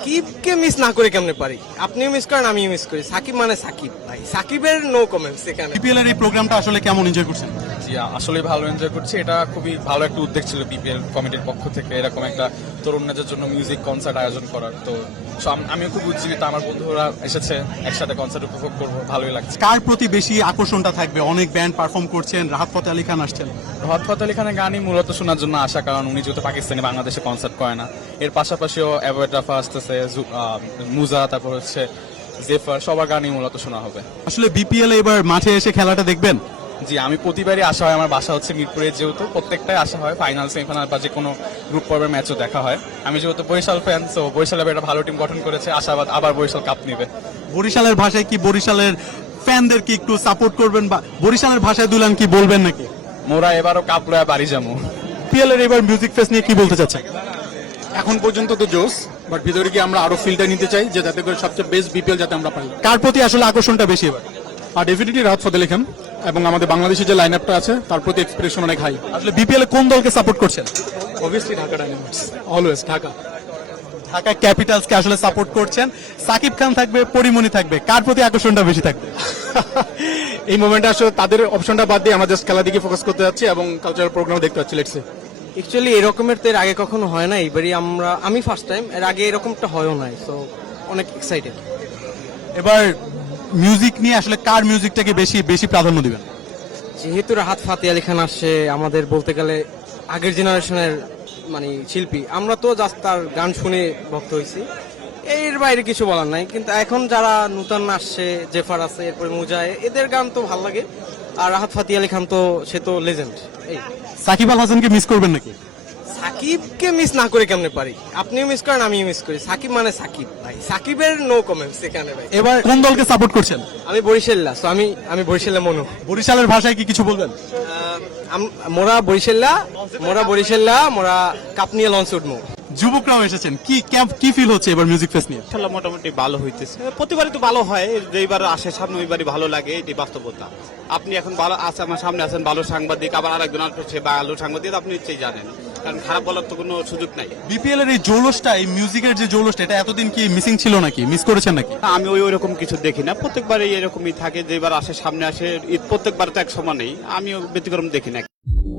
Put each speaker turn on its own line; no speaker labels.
সাকিবকে মিস না করে কেমনে পারি? আপনিও মিস করেন, আমিও মিস করি। সাকিব মানে সাকিব ভাই, সাকিবের নো কমেন্টস এখানে।
বিপিএল এর এই প্রোগ্রামটা আসলে কেমন এনজয় করছেন?
জি আসলে ভালো এনজয় করছি। এটা খুবই ভালো একটা উদ্যোগ ছিল বিপিএল কমিটির পক্ষ থেকে এরকম একটা তরুণদের জন্য মিউজিক কনসার্ট আয়োজন করার। তো আমিও খুব উজ্জীবিত, আমার বন্ধুরা এসেছে, একসাথে কনসার্ট উপভোগ করবো, ভালোই লাগছে।
কার প্রতি বেশি আকর্ষণটা থাকবে? অনেক ব্যান্ড পারফর্ম করছেন, রাহাত ফতেহ আলী খান আসছেন।
রাহাত ফতেহ আলী খানের গানই মূলত শোনার জন্য আসা, কারণ উনি যেহেতু পাকিস্তানি বাংলাদেশে কনসার্ট করে না। এর পাশাপাশিও অ্যাভয়েড রাফা আসতেছে, মুজা, তারপর হচ্ছে জেফার, সবার গানই মূলত শোনা হবে।
আসলে বিপিএল এবার মাঠে এসে খেলাটা দেখবেন?
জি আমি প্রতিবারই আসা হয়, আমার বাসা হচ্ছে মিরপুরে, যেহেতু প্রত্যেকটাই আসা হয়, ফাইনাল সেমিফাইনাল বা যে কোনো গ্রুপ পর্বের ম্যাচও দেখা হয়। আমি যেহেতু বরিশাল ফ্যান, তো বরিশাল এবার একটা ভালো টিম গঠন করেছে, আশাবাদ আবার বরিশাল কাপ নিবে।
বরিশালের ভাষায় কি বরিশালের ফ্যানদের কি একটু সাপোর্ট করবেন, বা বরিশালের ভাষায় দুলান কি বলবেন নাকি?
মোরা এবারও কাপ লয়া বাড়ি যাবো।
বিপিএল এর এবার মিউজিক ফেস্ট নিয়ে কি বলতে চাচ্ছেন?
এখন পর্যন্ত তো জোস, বাট ভিতরে গিয়ে আমরা আরো ফিলটা নিতে চাই, যে যাতে করে সবচেয়ে বেস্ট বিপিএল যাতে আমরা পাই।
কার প্রতি আসলে আকর্ষণটা বেশি এবার?
আর ডেফিনেটলি রাহাত ফতেহ আলী খান, এবং আমাদের বাংলাদেশের যে লাইন আপটা আছে তার প্রতি এক্সপ্রেশন অনেক হাই।
আসলে বিপিএল এ কোন দলকে সাপোর্ট করছেন?
Obviously Dhaka Dynamites, always Dhaka.
Dhaka ক্যাপিটালসকে আসলে সাপোর্ট করছেন। সাকিব খান থাকবে, পরিমণি থাকবে, কার প্রতি আকর্ষণটা বেশি থাকবে?
এই মোমেন্টে আসলে তাদের অপশনটা বাদ দিয়ে আমরা জাস্ট খেলা দিকে ফোকাস করতে যাচ্ছি এবং কালচারাল প্রোগ্রাম দেখতে যাচ্ছি। Let's see.
অ্যাকচুয়ালি এরকমের তো এর আগে কখনো হয় না, এবারই আমি ফার্স্ট টাইম, এর আগে এরকমটা হয়ও নাই, সো অনেক এক্সাইটেড।
এবার মিউজিক নিয়ে আসলে কার মিউজিকটাকে বেশি বেশি প্রাধান্য দিবেন?
যেহেতু রাহাত ফাতেহ আলী খান আসছে, আমাদের বলতে গেলে আগের জেনারেশনের মানে শিল্পী, আমরা তো জাস্ট তার গান শুনে ভক্ত হয়েছি, এর বাইরে কিছু বলার নাই। কিন্তু এখন যারা নূতন আসছে, জেফার আছে, এরপরে মুজায়, এদের গান তো ভালো লাগে। আর রাহাত ফাতেহ আলী খান তো সে তো লেজেন্ড। এই
সাকিব আল হাসানকে মিস করবেন নাকি?
সাকিবকে মিস না করে কেমনে পারি? আপনিও মিস করেন, আমিও মিস করি। সাকিব মানে সাকিব ভাই, সাকিবের নো কমেন্টস এখানে ভাই।
এবার কোন দলকে সাপোর্ট করছেন?
আমি বরিশাল্লা, তো আমি বরিশাল্লা মনু।
বরিশালের ভাষায় কি কিছু বলবেন?
মোরা বরিশাল্লা মোরা কাপ নিয়ে লঞ্চ উঠবো।
যুবকরাও এসেছেন, কি ফিল হচ্ছে এবার মিউজিক ফেস্ট নিয়ে?
ইনশাল্লাহ মোটামুটি ভালো হইতেছে, প্রতিবারই তো ভালো হয়, যেইবার আসে সামনে ওইবারই ভালো লাগে, এটি বাস্তবতা। আপনি এখন ভালো আছে, আমার সামনে আছেন ভালো সাংবাদিক, আবার আরেকজন আসছে ভালো সাংবাদিক, আপনি নিশ্চয়ই জানেন, কারণ খারাপ বলার তো কোনো সুযোগ নাই।
বিপিএল এর এই জৌলসটা, এই মিউজিকের যে জৌলসটা, এটা এতদিন কি মিসিং ছিল নাকি, মিস করেছেন নাকি?
আমি ওইরকম কিছু দেখি না, প্রত্যেকবারই এরকমই থাকে, যেবার আসে সামনে আসে, ঈদ প্রত্যেকবার তো এক সমান নেই, আমিও ব্যতিক্রম দেখি না।